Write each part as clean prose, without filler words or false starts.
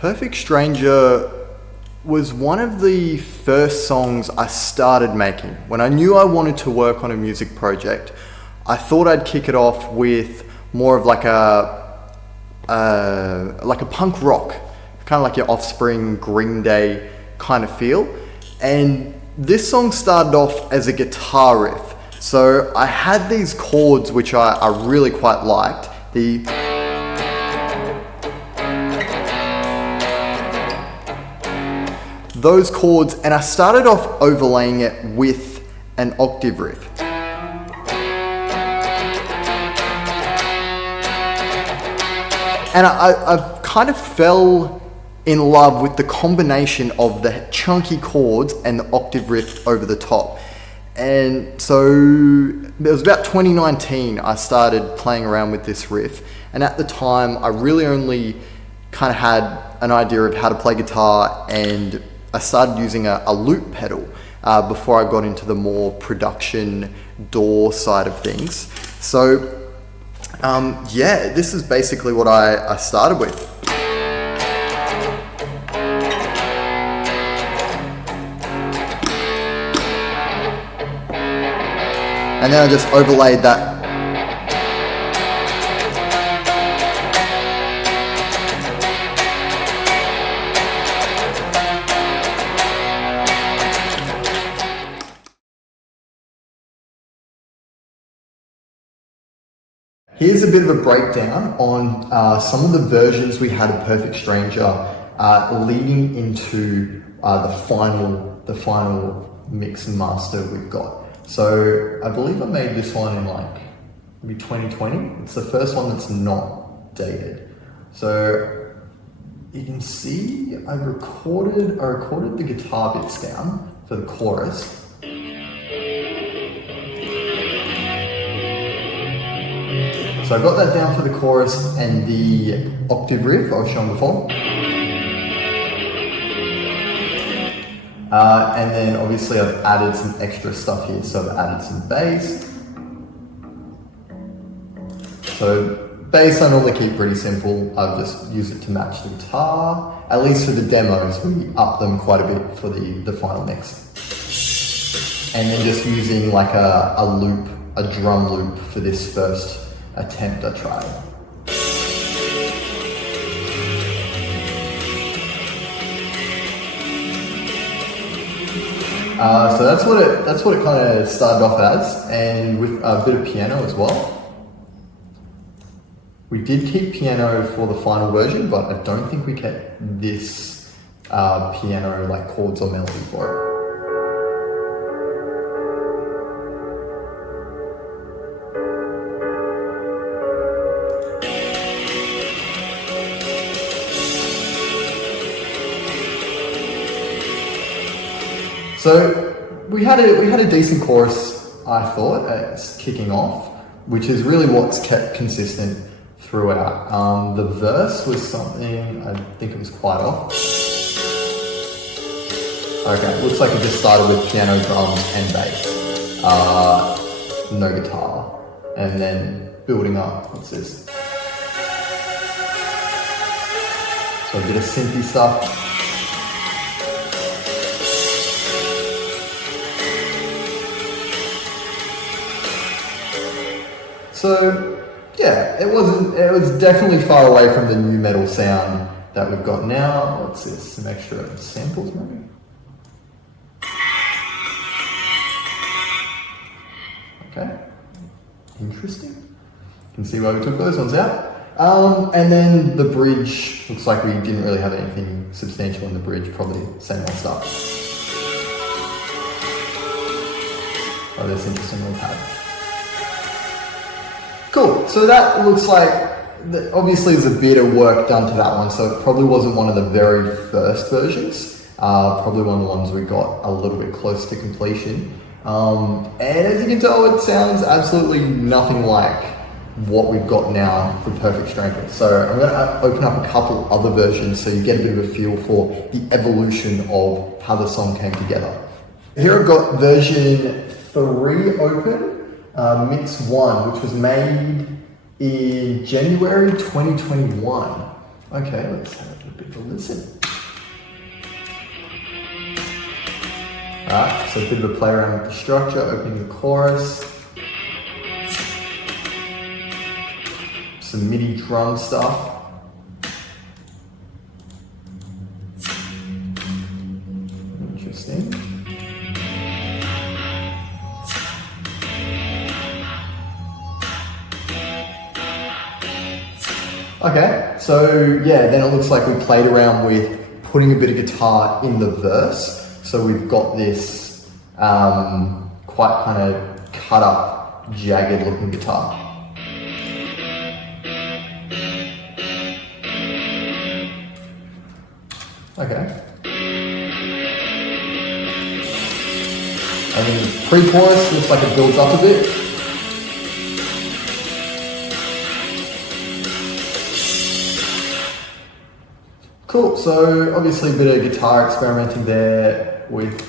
Perfect Stranger was one of the first songs I started making. When I knew I wanted to work on a music project, I thought I'd kick it off with more of like a punk rock, kind of like your Offspring, Green Day kind of feel. And this song started off as a guitar riff. So I had these chords which I really quite liked. Those chords, and I started off overlaying it with an octave riff. And I kind of fell in love with the combination of the chunky chords and the octave riff over the top. And so it was about 2019 I started playing around with this riff, and at the time I really only kind of had an idea of how to play guitar, and I started using a loop pedal before I got into the more production DAW side of things. So yeah, this is basically what I started with. And then I just overlaid that. Here's a bit of a breakdown on some of the versions we had of Perfect Stranger leading into the final mix and master we've got. So I believe I made this one in like maybe 2020. It's the first one that's not dated. So you can see I recorded the guitar bits down for the chorus. So I got that down for the chorus and the octave riff I was showing before. And then obviously I've added some extra stuff here. So I've added some bass. So bass I normally keep pretty simple. I've just used it to match the guitar. At least for the demos, we up them quite a bit for the final mix. And then just using like a drum loop for this first attempt I tried. So that's what it kind of started off as, and with a bit of piano as well. We did keep piano for the final version, but I don't think we kept this piano like chords or melody for it. So we had a decent chorus, I thought, as kicking off, which is really what's kept consistent throughout. The verse was something, I think it was quite off. Okay, looks like it just started with piano, drums, and bass. No guitar. And then building up, what's this? So a bit of synthy stuff. So yeah, it was definitely far away from the new metal sound that we've got now. What's this? Some extra samples maybe? Okay, interesting. You can see why we took those ones out. And then the bridge, looks like we didn't really have anything substantial in the bridge, probably same old stuff. Oh, that's interesting little pad. Cool, so that looks like, obviously there's a bit of work done to that one, so it probably wasn't one of the very first versions, probably one of the ones we got a little bit close to completion. And as you can tell, it sounds absolutely nothing like what we've got now for Perfect Stranger. So I'm going to open up a couple other versions so you get a bit of a feel for the evolution of how the song came together. Here I've got version 3 open. Mix 1, which was made in January 2021. Okay, let's have a bit of a listen. Alright, so a bit of a play around with the structure, opening the chorus. Some MIDI drum stuff. Interesting. Okay, so yeah, then it looks like we played around with putting a bit of guitar in the verse. So we've got this quite kind of cut up, jagged looking guitar. Okay. And then pre-chorus looks like it builds up a bit. Cool, so obviously a bit of guitar experimenting there with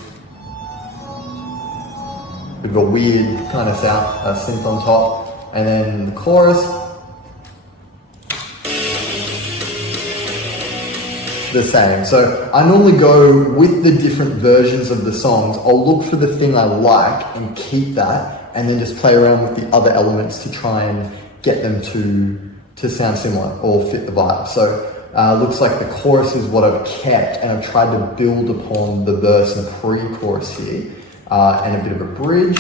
a bit of a weird kind of sound, synth on top, and then the chorus. The same. So I normally go with the different versions of the songs. I'll look for the thing I like and keep that, and then just play around with the other elements to try and get them to sound similar or fit the vibe. So looks like the chorus is what I've kept, and I've tried to build upon the verse and pre-chorus here, and a bit of a bridge.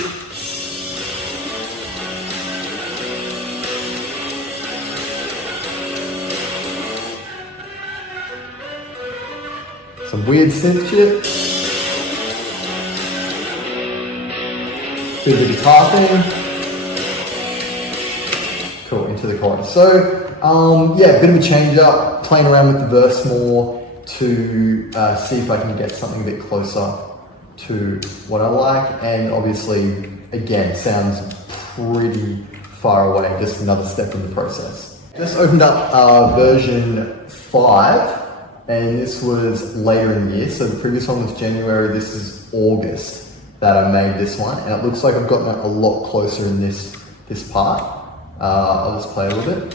Some weird synth shit. Bit of the guitar thing. Cool, into the chorus. So, yeah, a bit of a change up, playing around with the verse more to see if I can get something a bit closer to what I like. And obviously, again, sounds pretty far away, just another step in the process. Just opened up version 5. And this was later in the year, so the previous one was January, this is August that I made this one, and it looks like I've gotten a lot closer in this part. I'll just play a little bit.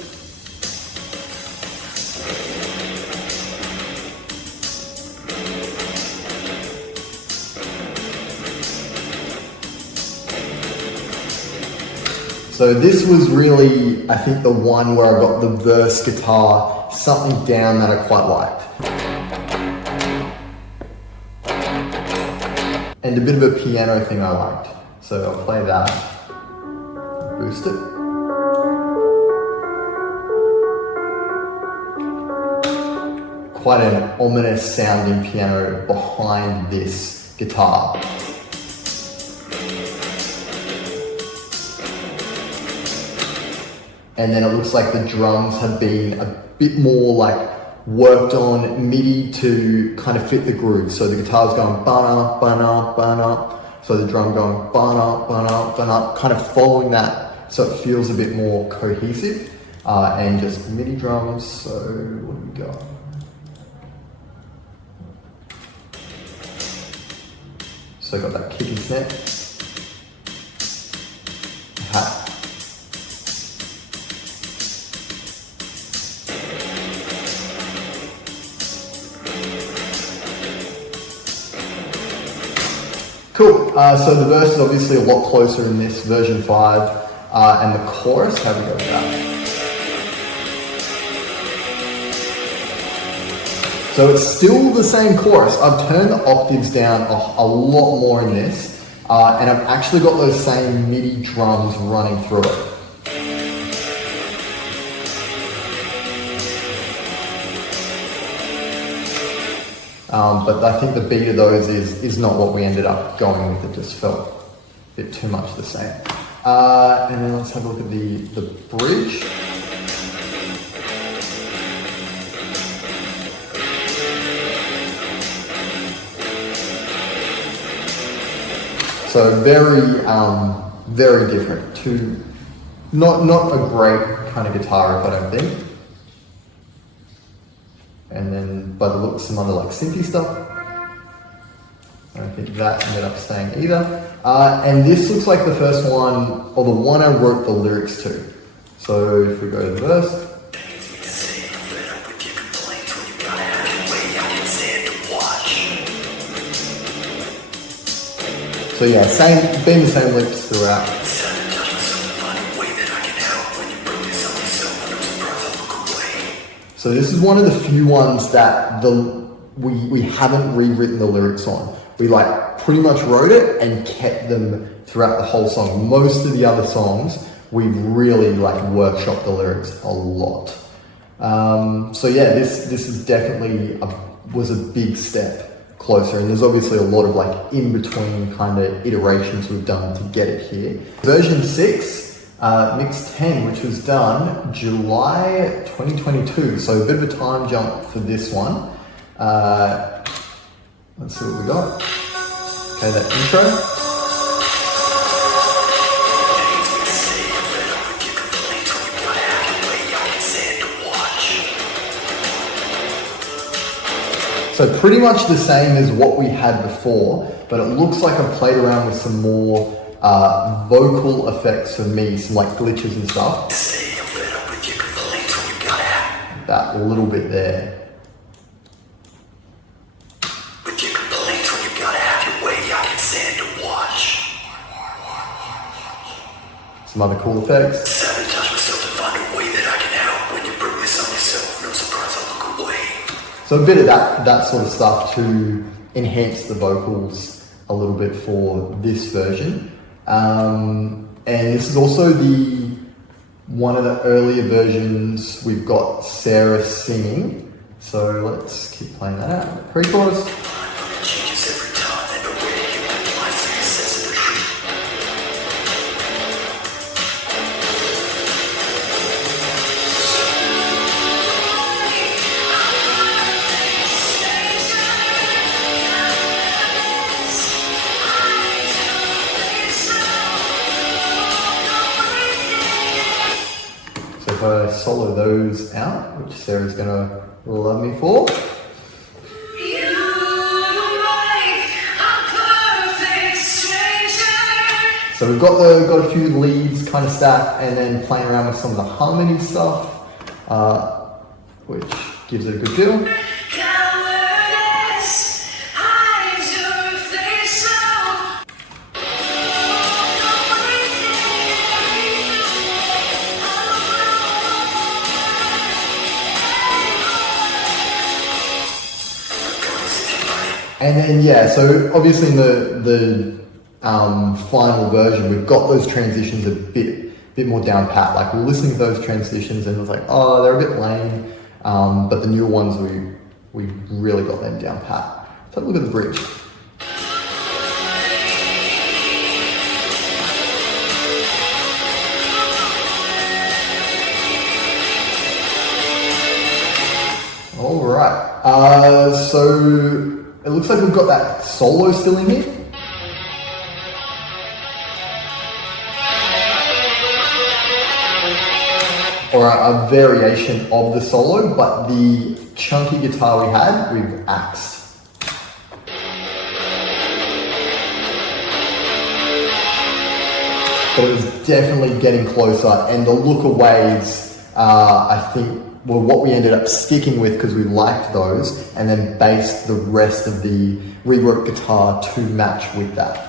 So this was really, I think, the one where I got the verse guitar, something down that I quite liked. And a bit of a piano thing I liked. So I'll play that, boost it. Quite an ominous sounding piano behind this guitar. And then it looks like the drums have been a bit more like worked on MIDI to kind of fit the groove. So the guitar's going ba-na, ba-na, ba-na. So the drum going ba-na, ba-na, ba-na, kind of following that so it feels a bit more cohesive. And just MIDI drums, so what do we got? So I got that kick and snare. Hat. Cool, so the verse is obviously a lot closer in this version 5, and the chorus, how do we go with that? So it's still the same chorus. I've turned the octaves down a lot more in this, and I've actually got those same MIDI drums running through it. But I think the beat of those is not what we ended up going with. It just felt a bit too much the same. And then let's have a look at the bridge. So very different. To not a great kind of guitar riff, I don't think. And then by the looks, some other like synthy stuff. I don't think that ended up staying either. And this looks like the first one, or the one I wrote the lyrics to. So if we go to the verse. So yeah, been the same loops throughout. So this is one of the few ones that we haven't rewritten the lyrics on. We like pretty much wrote it and kept them throughout the whole song. Most of the other songs, we've really like workshopped the lyrics a lot. So yeah, this is definitely was a big step closer, and there's obviously a lot of like in-between kind of iterations we've done to get it here. Version 6, Mix 10, which was done July 2022, so a bit of a time jump for this one. Let's see what we got. Okay, that intro. So pretty much the same as what we had before, but it looks like I've played around with some more vocal effects for me, some like glitches and stuff. That little bit there. Some other cool effects. So a bit of that sort of stuff to enhance the vocals a little bit for this version. And this is also one of the earlier versions. We've got Sarah singing. So let's keep playing that out. Pre-chorus. If I solo those out, which Sarah's gonna love me for. So we've got a few leads kind of stacked, and then playing around with some of the harmony stuff, which gives it a good feel. And then yeah, so obviously in the final version, we've got those transitions a bit more down pat. Like we're listening to those transitions and it was like, oh, they're a bit lame. But the newer ones, we really got them down pat. So look at the bridge. All right, so it looks like we've got that solo still in here. Or a variation of the solo, but the chunky guitar we had, we've axed. But it was definitely getting closer, and the look of waves, I think, were what we ended up sticking with because we liked those, and then based the rest of the rework guitar to match with that.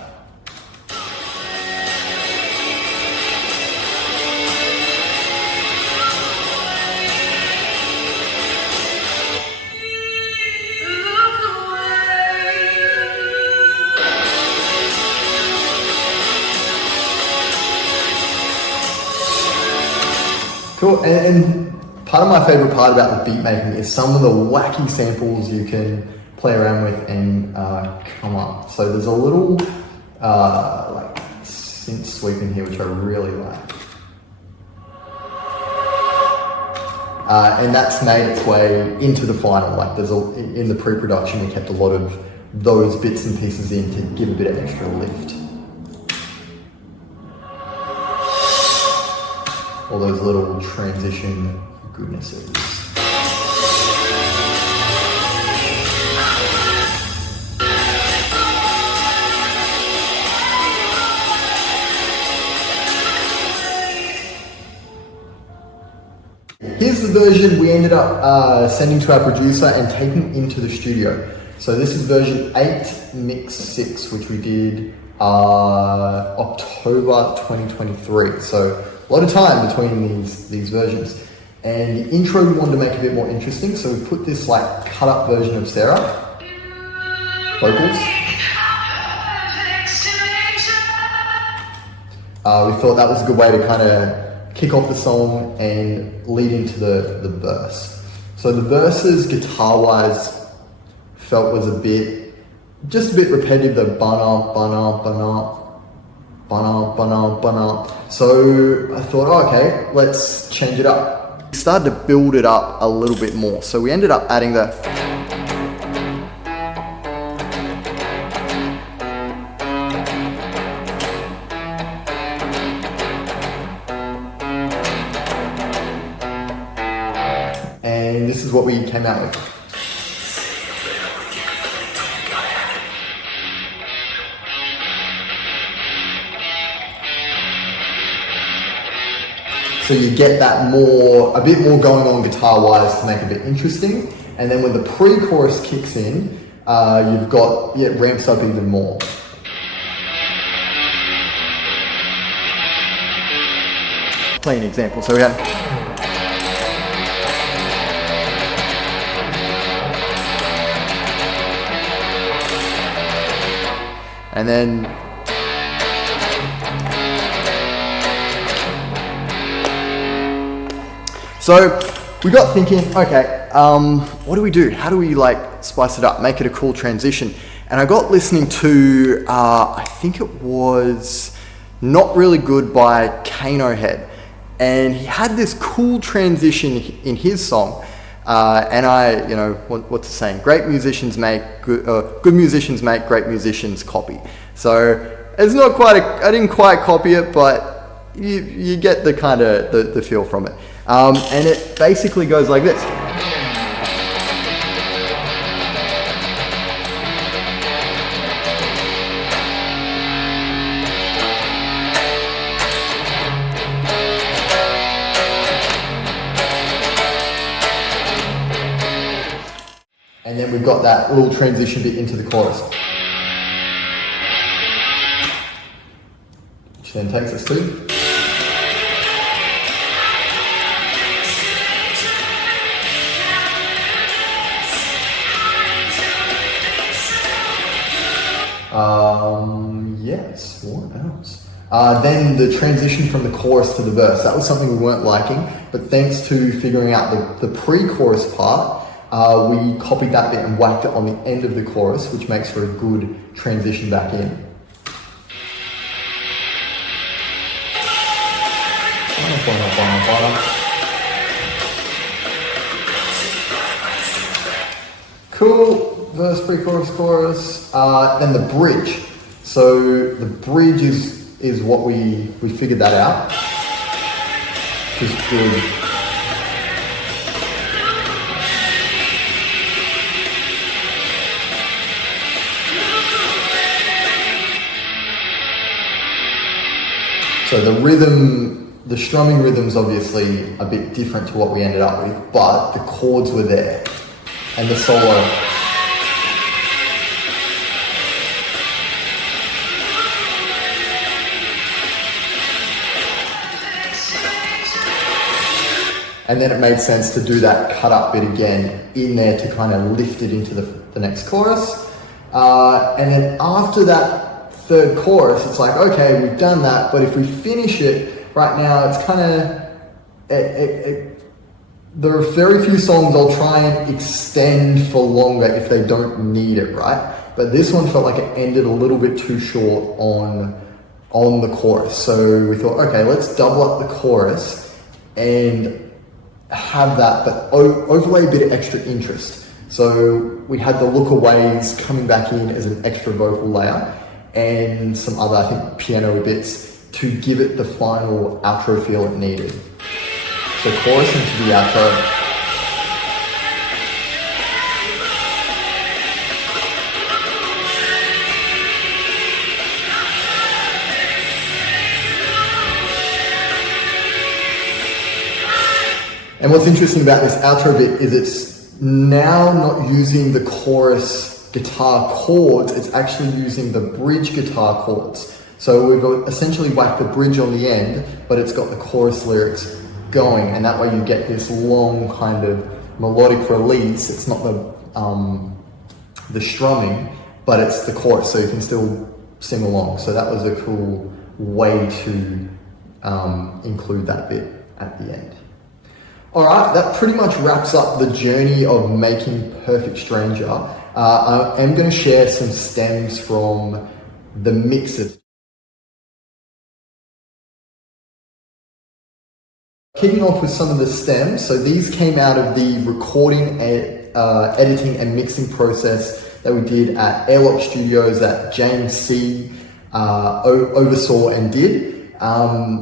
Cool, and part of my favorite part about the beat making is some of the wacky samples you can play around with and come up. So there's a little like synth sweep in here, which I really like. And that's made its way into the final. Like in the pre-production, we kept a lot of those bits and pieces in to give a bit of extra lift. All those little transition goodnesses. Here's the version we ended up sending to our producer and taking into the studio. So this is version 8, mix 6, which we did October 2023. So a lot of time between these versions. And the intro we wanted to make a bit more interesting, so we put this like cut up version of Sarah vocals. We thought that was a good way to kind of kick off the song and lead into the verse. So the verses, guitar-wise, felt was just a bit repetitive, the ba-na, ba-na, ba-na, ba-na, ba-na, ba-na. So I thought, oh, okay, let's change it up. We started to build it up a little bit more. So we ended up adding the and this is what we came out with. So you get that a bit more going on guitar-wise to make it a bit interesting. And then when the pre-chorus kicks in, it ramps up even more. Play an example. So we had. And then so we got thinking, okay, what do we do? How do we like spice it up, make it a cool transition? And I got listening to, I think it was Not Really Good by Kano Head. And he had this cool transition in his song. And what's the saying? Great musicians make good musicians make great musicians copy. So it's not quite I didn't quite copy it, but you get the kind of the feel from it. And it basically goes like this. And then we've got that little transition bit into the chorus, which then takes us to. Yes, what else? Then the transition from the chorus to the verse. That was something we weren't liking, but thanks to figuring out the pre-chorus part, we copied that bit and whacked it on the end of the chorus, which makes for a good transition back in. Cool. Verse, pre-chorus, chorus. Then the bridge. So the bridge is what we figured that out. Which is good. So the strumming rhythm's obviously a bit different to what we ended up with, but the chords were there. And the solo. And then it made sense to do that cut up bit again in there to kind of lift it into the next chorus. And then after that third chorus, it's like, okay, we've done that, but if we finish it right now, it's kind of, there are very few songs I'll try and extend for longer if they don't need it, right? But this one felt like it ended a little bit too short on the chorus. So we thought, okay, let's double up the chorus and have that, but overlay a bit of extra interest. So we had the Look Aways coming back in as an extra vocal layer and some other, I think, piano bits to give it the final outro feel it needed. So chorus into the outro. And what's interesting about this outro bit is it's now not using the chorus guitar chords, it's actually using the bridge guitar chords. So we've essentially whacked the bridge on the end, but it's got the chorus lyrics going, and that way you get this long kind of melodic release. It's not the strumming, but it's the chorus, so you can still sing along. So that was a cool way to include that bit at the end. Alright, that pretty much wraps up the journey of making Perfect Stranger. I am going to share some stems from the mixer. Kicking off with some of the stems, so these came out of the recording, editing and mixing process that we did at Airlock Studios that James C. oversaw and did,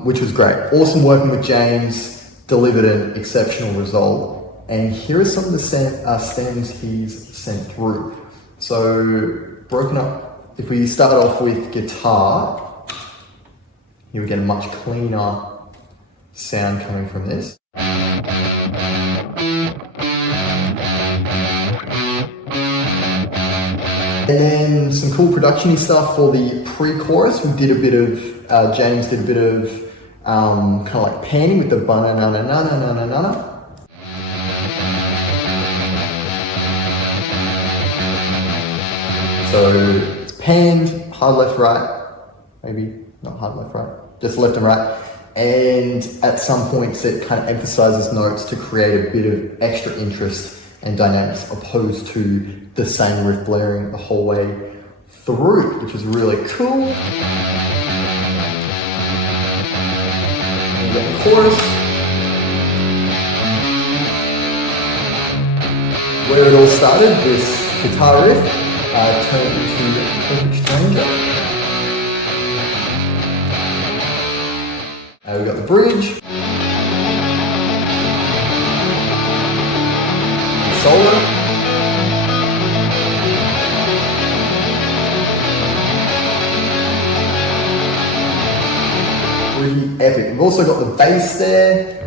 which was great. Awesome working with James, delivered an exceptional result. And here are some of the stems he's sent through. So broken up, if we start off with guitar, you'll get a much cleaner sound coming from this. And then some cool production-y stuff for the pre-chorus. We did a bit of, James did a bit of kind of like panning with the ba-na-na-na-na-na-na-na-na. So it's panned, hard left, right, maybe not hard left, right, just left and right. And at some points it kind of emphasizes notes to create a bit of extra interest and dynamics, opposed to the same riff blaring the whole way through, which is really cool. And you get the chorus, where it all started, this guitar riff turned into Perfect Stranger. We got the bridge, solo, pretty epic. We've also got the bass there.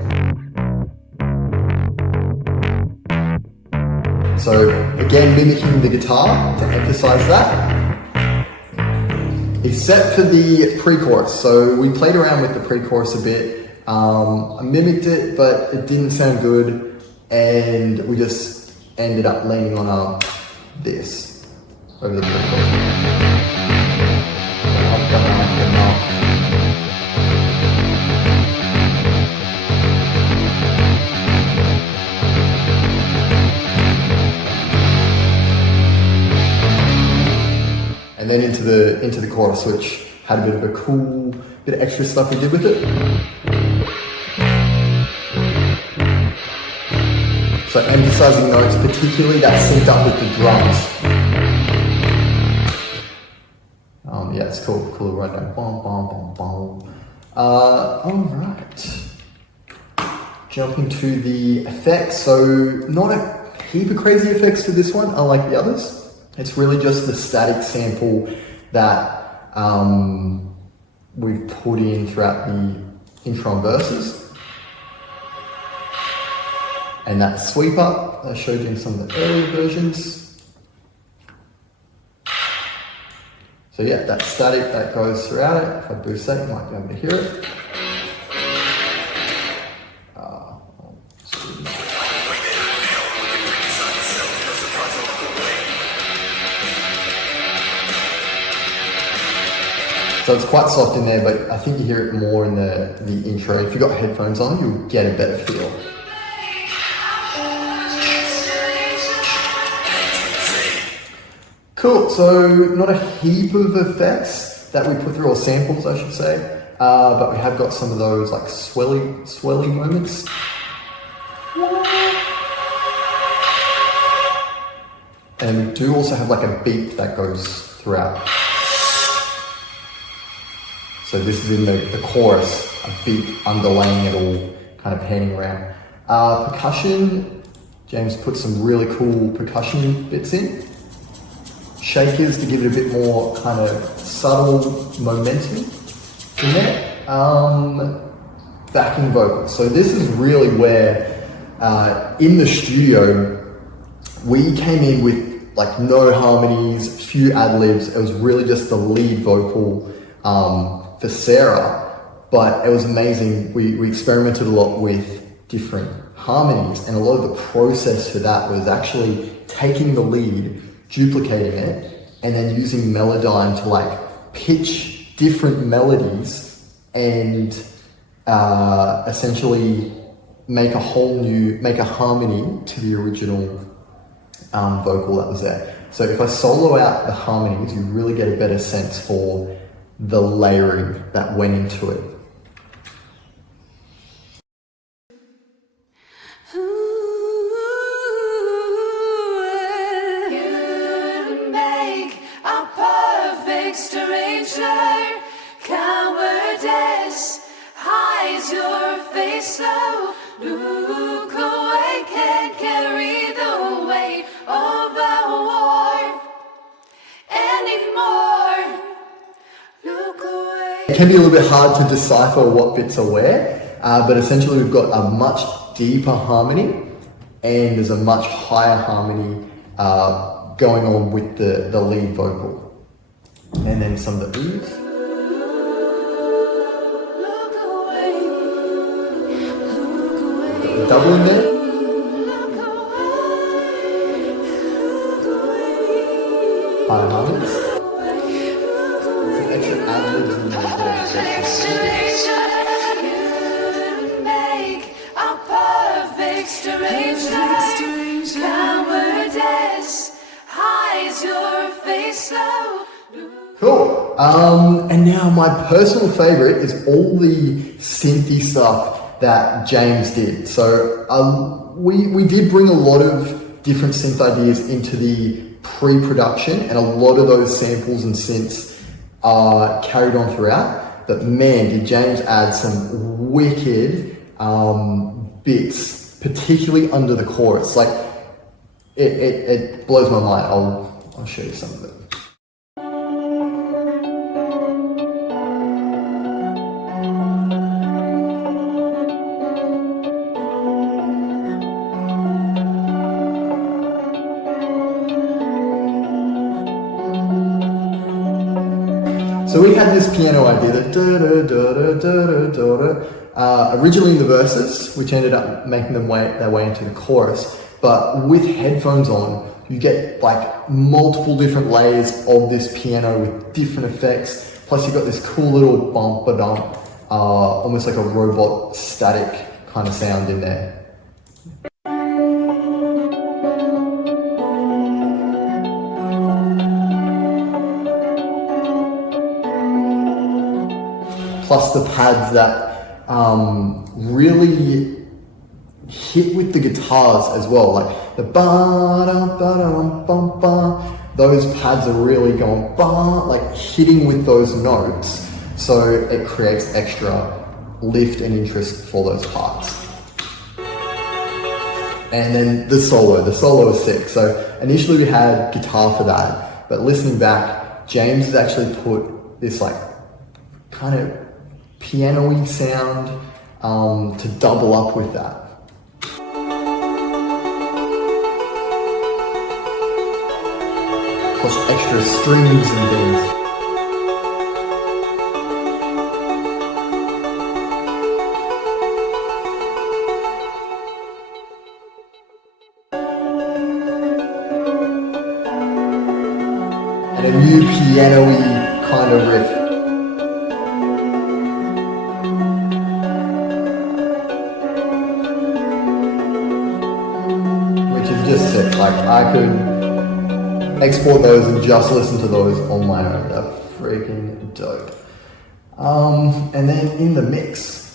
So again, mimicking the guitar to emphasize that. Except for the pre-chorus. So we played around with the pre-chorus a bit. I mimicked it, but it didn't sound good, and we just ended up landing on this over the pre-chorus. And then into the chorus, which had a bit of a cool bit of extra stuff we did with it. So emphasizing notes, particularly that synced up with the drums. Yeah, it's cool right now. Bom, bom, bom, bom. All right. Jumping to the effects. So not a heap of crazy effects to this one, unlike the others. It's really just the static sample that we've put in throughout the intro and verses. And that sweep up I showed you in some of the earlier versions. So yeah, that static that goes throughout it. If I boost that, you might be able to hear it. So it's quite soft in there, but I think you hear it more in the intro. If you've got headphones on, you'll get a better feel. Cool, so not a heap of effects that we put through, or samples I should say, but we have got some of those like swelly moments. And we do also have like a beat that goes throughout. So this is in the chorus, a beat underlaying it all, kind of panning around. Percussion, James put some really cool percussion bits in. Shakers to give it a bit more kind of subtle momentum in there. Backing vocals. So this is really where, in the studio, we came in with like no harmonies, few ad-libs. It was really just the lead vocal for Sarah, but it was amazing. We experimented a lot with different harmonies, and a lot of the process for that was actually taking the lead, duplicating it, and then using Melodyne to like pitch different melodies and essentially make a harmony to the original vocal that was there. So if I solo out the harmonies, you really get a better sense for the layering that went into it. You make a perfect stranger, cowardice hides your face, so look away, can't carry the weight of our war anymore. Look away. It can be a little bit hard to decipher what bits are where, but essentially we've got a much deeper harmony and there's a much higher harmony going on with the lead vocal. And then some of the E's. Look away. Look away. Double in there. Look away. Look away. Higher harmonies. Look away. Extra ad-libs in there as well. You make a perfect stranger, cowardice hides your face, so Cool. And now my personal favorite is all the synthy stuff that James did. So we did bring a lot of different synth ideas into the pre-production, and a lot of those samples and synths are carried on throughout. But man, did James add some wicked bits, particularly under the chorus. Like it blows my mind. I'll show you some of it. So we had this piano idea that originally in the verses, which ended up making their way into the chorus. But with headphones on, you get like multiple different layers of this piano with different effects. Plus you've got this cool little bump-a-dump, almost like a robot static kind of sound in there. Plus the pads that really hit with the guitars as well, like the ba-da-ba-da-bum-ba. Those pads are really going ba, like hitting with those notes, so it creates extra lift and interest for those parts. And then the solo is sick. So initially we had guitar for that, but listening back, James has actually put this like kind of piano-y sound to double up with that. Plus extra strings and things. And a new piano-y kind of riff. Just sick. Like I could export those and just listen to those on my own. They're freaking dope. And then in the mix,